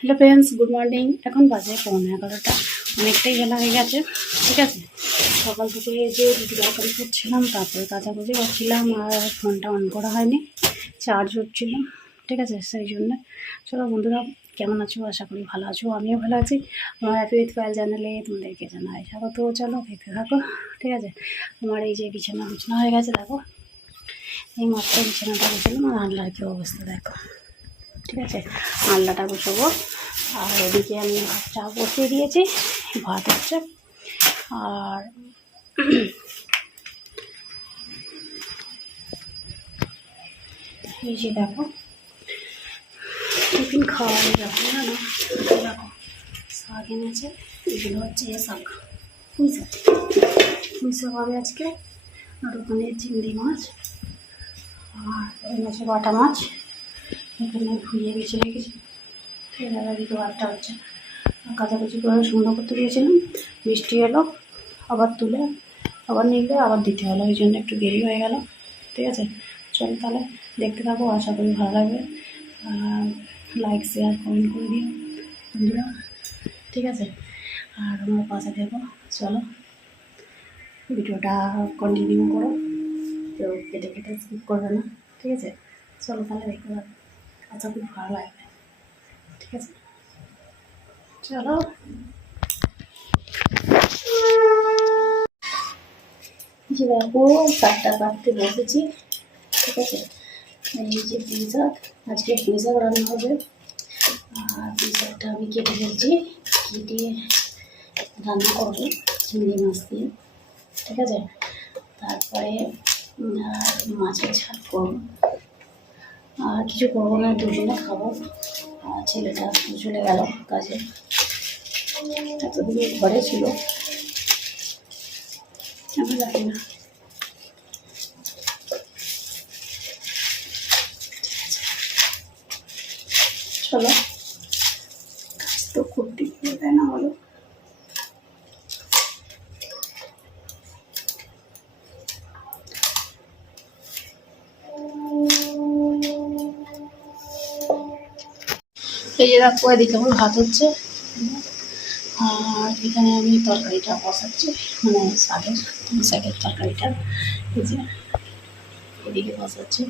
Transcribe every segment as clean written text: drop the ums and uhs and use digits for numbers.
Hello friends, good morning. এখন বাজে 11:15। অনেকটাই বেলা হয়ে গেছে। ঠিক আছে, সকাল থেকে যে রুটি তরকারি করছিলাম, তারপরে কাচাকুচি করছিলাম, আর ফোনটা অন করা হয়নি, চার্জ হচ্ছিল। ঠিক আছে, সেই জন্য চলো বন্ধুরা, কেমন আছো? আশা করি ভালো আছো, আমিও ভালো আছি। আমার হ্যাপি উইথ পায়েল চ্যানেলে তোমাদেরকে জানাই স্বাগত। চলো দেখতে থাকো। ঠিক আছে, আমার এই যে বিছানা হয়ে গেছে, দেখো এই মাত্র বিছানাটা বসেলাম, আর আনলার কি অবস্থা দেখো। ঠিক আছে, আলনাটা বসাবো। আর এদিকে আমি চা বসিয়ে দিয়েছি, ভাত হচ্ছে। আর এই যে দেখো, টিফিন খাওয়া হয়ে যাবে না। দেখো শাক এনেছে, এগুলো হচ্ছে শাক, পুঁই শাক। পুঁই শাক হবে আজকে। আর ওখানে চিংড়ি মাছ, আর এনেছে বাটা মাছ, এখানে ধুয়ে বেছে রেখেছি। ঠিক আছে, এদিকে ভাতটা হচ্ছে। কাচাকুচি করে শুকনো করতে দিয়েছিলাম, বৃষ্টি এলো, আবার তুলে আবার নিলে আবার দিতে হলো, ওই জন্য একটু দেরি হয়ে গেল। ঠিক আছে, চলো তাহলে দেখতে থাকো, আশা করি ভালো লাগবে। লাইক শেয়ার কমেন্ট করে দিও বন্ধুরা। ঠিক আছে, আর আমার পাশে দেখো, চলো ভিডিওটা কন্টিনিউ করো, কেউ কেটে কেটে স্কিপ করবে না। ঠিক আছে, চলো তাহলে দেখতে পাবো, আশা করি ভালো লাগবে। ঠিক আছে, চলো। যে দেখো, শাকটা কাটতে বসেছি। ঠিক আছে, এই যে পুঁই শাক, আজকে পুঁই শাক রান্না হবে। আর পুঁই শাকটা আমি কেটে ফেলছি, কেটে রান্না করবো চিংড়ি মাছ দিয়ে। ঠিক আছে, তারপরে মাছের ঝাল করবো। আর কিছু করবো না, দুজনে খাবো। আর ছেলেটা চলে গেল কাজে, এতদিন ঘরে ছিল, আমি জানি না। চলো, কাজ তো করতে গিয়ে তাই না বলো। এই যে দেখো, এদিকে আমার ভাত হচ্ছে, আর এখানে আমি তরকারিটা বসাচ্ছি, মানে শাকের তরকারিটা এই যে এদিকে বসাচ্ছি।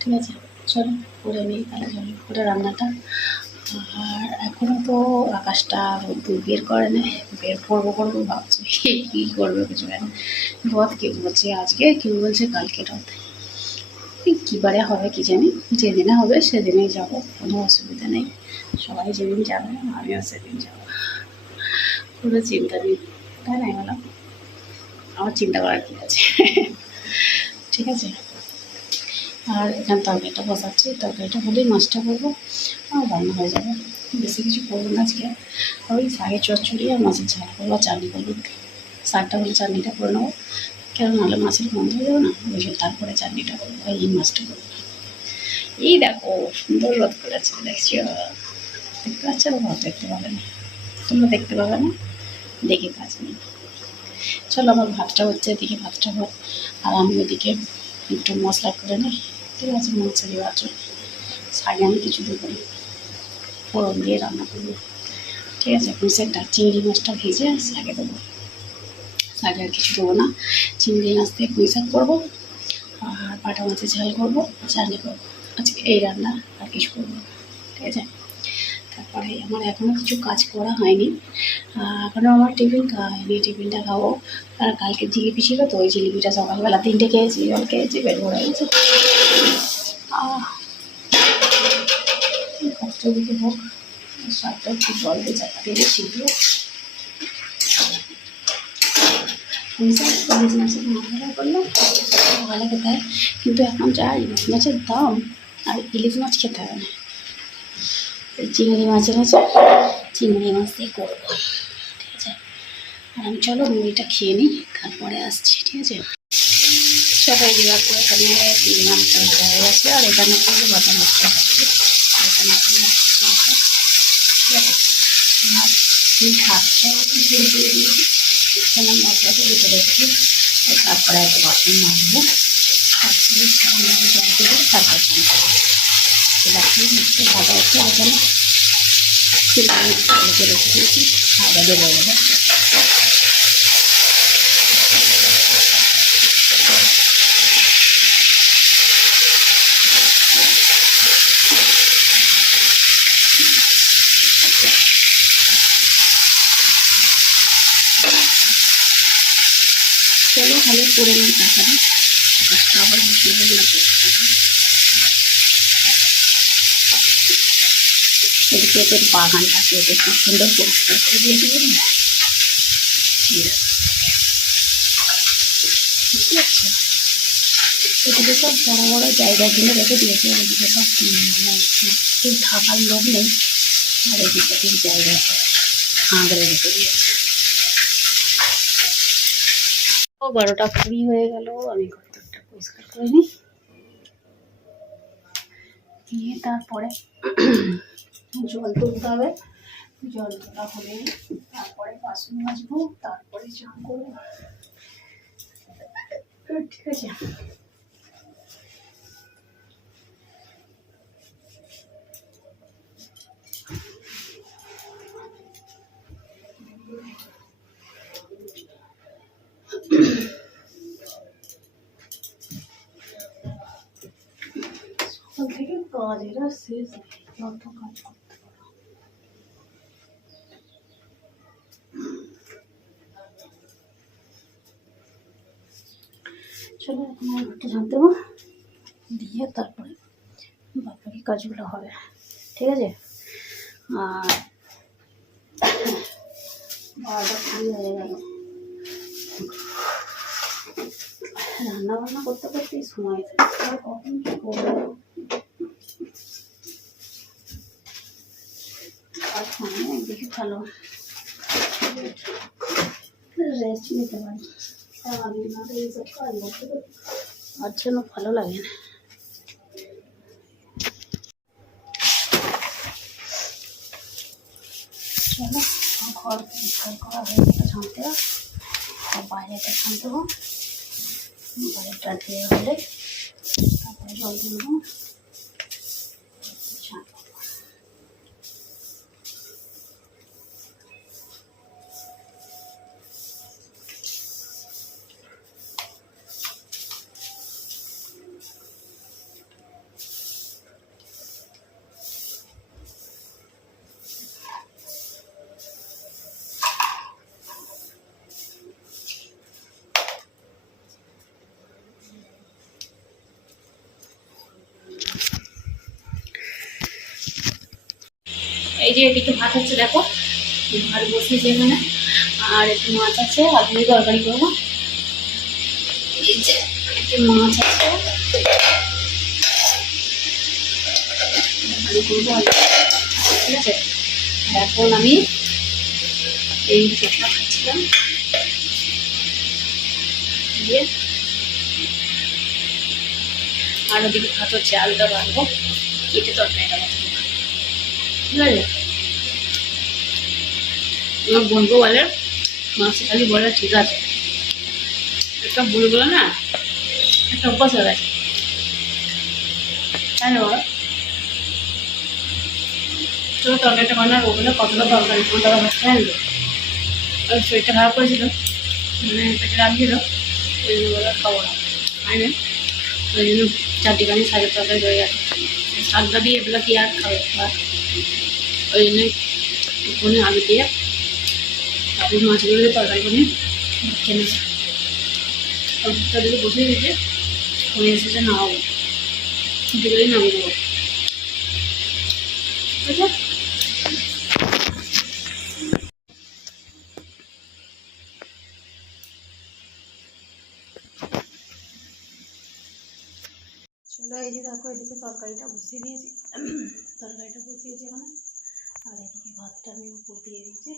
ঠিক আছে, চলো করে নিই তাহলে, চলো করে রান্নাটা। আর এখনও তো আকাশটা রোদ্দুর বের করে নেই, বের করবো ভাবছি, কী করবে কিছু জানি। রথ কেউ বলছে আজকে, কেউ বলছে কালকে রথ, কী বারে হবে কি জানি। যেদিনে হবে সেদিনেই যাবো, কোনো অসুবিধা নেই। সবাই যেদিন যাবে আমিও সেদিন যাবো, কোনো চিন্তা নেই, তাই না বলো? আমার চিন্তা করার কী আছে। ঠিক আছে, আর এখানে তরকারিটা বসাচ্ছি, তরকারিটা হলেই মাছটা করবো, আর রান্না হয়ে যাবে। বেশি কিছু করবো না আজকে, ওই শাকের চচ্চড়ি আর মাছের ঝাল করবো, চাটনি করবো। শাকটা হলে চাটনিটা করে নেবো, কেন নাহলে মাছের গন্ধ হয়ে যাবে না, ওই জন্য তারপরে চাটনিটা করবো, এই মাছটা করবো। এই দেখো সুন্দর রোদ করেছে, দেখছি দেখতে পাচ্ছ? রোদ দেখতে পাবে না, তোমরা দেখতে পাবে না, দেখে কাজ নেই। চলো, আমার ভাতটা হচ্ছে, এদিকে ভাতটা হোক, আর আমি ওদিকে একটু মশলা করে নিই। ঠিক আছে, মাছে দেওয়ার জন্য শাকে আমি কিছু দেবো না, ফোড়ন দিয়ে রান্না করবো। ঠিক আছে, পুঁইশাকটা চিংড়ি মাছটা ভেজে শাকে দেবো, শাকে আর কিছু দেবো না। চিংড়ি মাছ দিয়ে পুঁই শাক করবো, আর বাটা মাছের ঝাল করবো, চাটনি করবো। আজকে এই রান্না, আর কিছু করবো। ঠিক আছে, তারপরে আমার এখনও কিছু কাজ করা হয়নি, এখনও আমার টিফিন খাওয়াইনি, টিফিনটা খাবো। আর কালকে জিলিপি ছিল তো, ওই জিলিপিটা সকালবেলা 3টে খেয়েছি, জল খেয়েছি, পেট ভরে গেছে। কষ্ট দিকে হোক, সাথে একটু জল দিয়ে চাপা দিয়ে শিখব। ইলিশ মাছের মাথাটা করলে ভালো খেতে হয়, কিন্তু এখন যা ইলিশ মাছের দাম, আর ইলিশ মাছ খেতে হবে না। চিংড়ি মাছ এনেছে, চিংড়ি মাছ দিয়ে করবো। ঠিক আছে, আর আমি চলো মুড়িটা খেয়ে নিই, তারপরে আসছি। ঠিক আছে, সবাই দেওয়ার পর এখানে চিংড়ি মাছটা ভাজা হয়ে গেছে, আর এখানে কিন্তু বাটা মাছটা থাকছে, এখানে ঠিক আছে। আর ভাতটা দিয়ে দিয়েছি, এখানে মশলাটা দিতে রেখেছি, তারপরে একটা বাসন মাজবো, তারপরে জল দেবো, তারপর চান করবো। ভাজা হচ্ছে, এখানে রেখে দিয়েছি, খাওয়া দেবো বলে। চলো ভালো করে নিই তাড়াতাড়ি, কাজটা আবার বেশি হয়ে না। এদিকে তোর বাগানটাকে একটু খুব সুন্দর পরিষ্কার করে দিয়ে দেবো না, বুঝতে পারছো? এদিকে সব বড় বড় জায়গা কিনে রেখে দিয়েছে, এদিকে সব কেউ থাকার লোক নেই, আর এদিকে ঠিক জায়গা হাঁকড়ে রেখে দিয়েছে। 12টা 20 হয়ে গেল, আমি ঘরটা পরিষ্কার করে নিই, দিয়ে তারপরে জল তুলতে হবে। জল তোলা হলে তারপরে বাসন মাজবো, তারপরে চান করবো, ঠিক আছে? সকাল থেকে কাজেরা শেষ নেই, যত কাজ করতে পারো। চলো এখন আমি ঘরটা ঝাঁট দেবো, দিয়ে তারপরে বাকি কাজগুলো হবে, ঠিক আছে? আর 12টা 20 হয়ে গেল, রান্না বান্না করতে করতেই সময় কখন কি করবো। আর ফোনে একদিকে ভালো রেস্ট নিতে পারি, সারাদিন না এইসব কাজ করতে করতে আর জন্য ভালো লাগে না। চলো ঘর পরিষ্কার করা হয়ে গেলে ঝাঁট দেওয়া, আর বাইরেটা ঝাঁট দেবো, বাইরেটা ধুয়ে হলে তারপরে জল তুলবো। এই যে এদিকে ভাত হচ্ছে, দেখো ভাত বসিয়েছি এখানে, আর একটু মাছ আছে, আলু দিয়ে তরকারি করবো। এই যে একটু মাছ আছে, তরকারি করবো, ঠিক আছে? এখন আমি এই চোখটা খাচ্ছিলাম, দিয়ে আর ওদিকে ভাত হচ্ছে, আলুটা বাড়বো, কেটে তরকারিটা বাঁচবো, ঠিক আছে? আমার বলবো বলে মাছ খালি বলে ঠিক আছে, একটা বলগুলো না একটা অভ্যাস হয়ে গেছে, তাই না বলো? তোর তরকারিটা বানার ওগুলো কতটা তরকারি কোনটা হচ্ছে আনলো, ওই শরীরটা খারাপ করেছিল, মানে পেটে রাখছিল, ওই জন্য বলে খাবো না, তাই না? ওই জন্য 4টিখানি শাকের তরকারি হয়ে গেছে, শাকটা দিয়ে এগুলো কি আর খাবে, ওই জন্য ওখানে আলু দিয়ে তারপরে মাছগুলো দিয়ে তরকারি করে খেয়ে তাদেরকে বসিয়ে দিয়েছে, হয়ে এসেছে নামাবো, দিকেই নামিয়ে দেবো, ঠিক আছে? চলো এই যে দেখো এদিকে তরকারিটা বসিয়ে দিয়েছি, তরকারিটা বসিয়েছি এখানে, আর এদিকে ভাতটা আমি উপর দিয়ে দিয়েছি,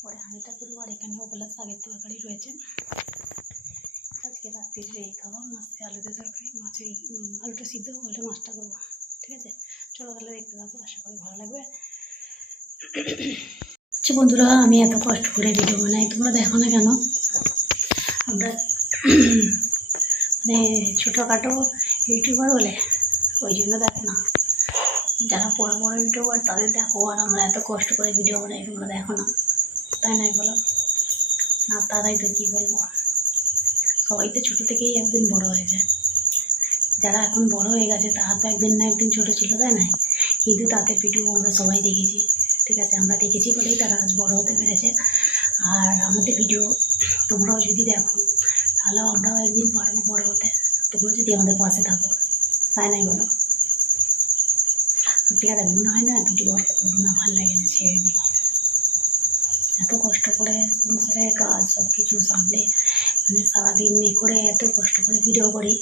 পরে হাঁড়িটা তুলবো। আর এখানে ওগুলো শাকের তরকারি রয়েছে, আজকে রাত্রির এই খাওয়া মাছ দিয়ে আলুতে তরকারি, মাছ এই আলুটা সিদ্ধ হলে মাছটা দেবো, ঠিক আছে? চলো তাহলে দেখতে থাকবো, আশা করি ভালো লাগবে। আচ্ছা বন্ধুরা, আমি এত কষ্ট করে ভিডিও বানাই, তোমরা দেখো না কেন? আমরা মানে ছোটোখাটো ইউটিউবার বলে ওই জন্য দেখো না, যারা বড় বড় ইউটিউবার তাদের দেখো, আর আমরা এত কষ্ট করে ভিডিও বানাই, তোমরা দেখো না, তাই নাই বলো? না তারাই তো কী বলবো, সবাই তো ছোটো থেকেই একদিন বড় হয়ে যায়। যারা এখন বড় হয়ে গেছে তারা তো একদিন না একদিন ছোটো ছিল, তাই না? কিন্তু তাদের ভিডিও আমরা সবাই দেখেছি, ঠিক আছে? আমরা দেখেছি বলেই তারা আজ বড় হতে পেরেছে। আর আমাদের ভিডিও তোমরাও যদি দেখো তাহলেও আমরাও একদিন পারবো বড় হতে, তোমরা যদি আমাদের পাশে থাকো, তাই নাই বলো? সত্যি কথা মনে হয় না ভিডিও আর করবো না, ভালো লাগে না, ছেড়ে দিই। এত কষ্ট করে সংসারের কাজ সব কিছু সামলে, মানে সারাদিন এ করে এত কষ্ট করে ভিডিও করি,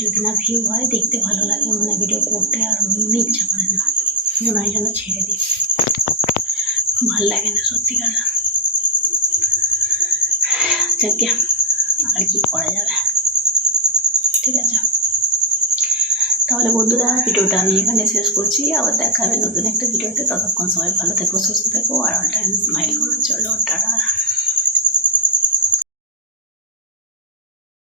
যদি না ভিউ হয়, দেখতে ভালো লাগে, মানে ভিডিও করতে আর মনে ইচ্ছা করে না, মনে হয় যেন ছেড়ে দিই, ভাল লাগে না সত্যিকার। যাকে আর কি করা যাবে, ঠিক আছে? তাহলে বন্ধুরা ভিডিওটা আমি এখানে শেষ করছি, আবার দেখা হবে নতুন একটা ভিডিওতে। ততক্ষণ সবাই ভালো থেকো, সুস্থ থেকো, আর অল টাইম স্মাইল করো। চলো টাটা।